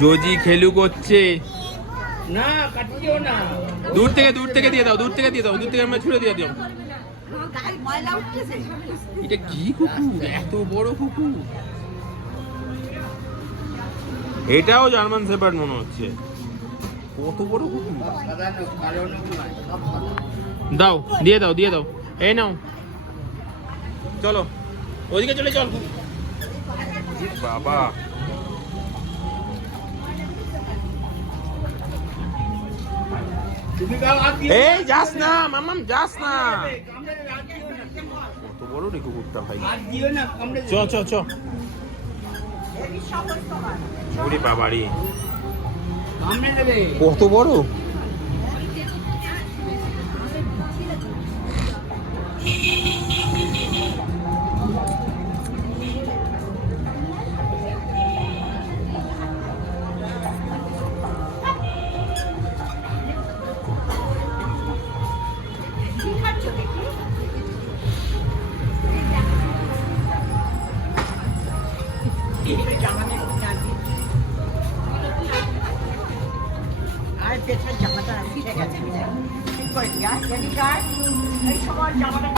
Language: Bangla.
জজি খেলু করছে। না কাটিও না, দূর থেকে দিয়ে দাও, দূর থেকে আমরা ছুড়ে দিয়ে দিও। এটা কি কুকুর, এত বড় কুকুর? এটাও জার্মান শেপার্ড মনে হচ্ছে। কত বড় কুকুর! দাও, দিয়ে দাও। এই নাও, চলো ওইদিকে চল। বাবা, এই যাস না মামাম, যাস না। কত বড় রে কুকুরটা ভাই! চ ওরে বাবারে, কত বড়! জামাটা ঠিক আছে, ঠিক করে দিয়া জামাটা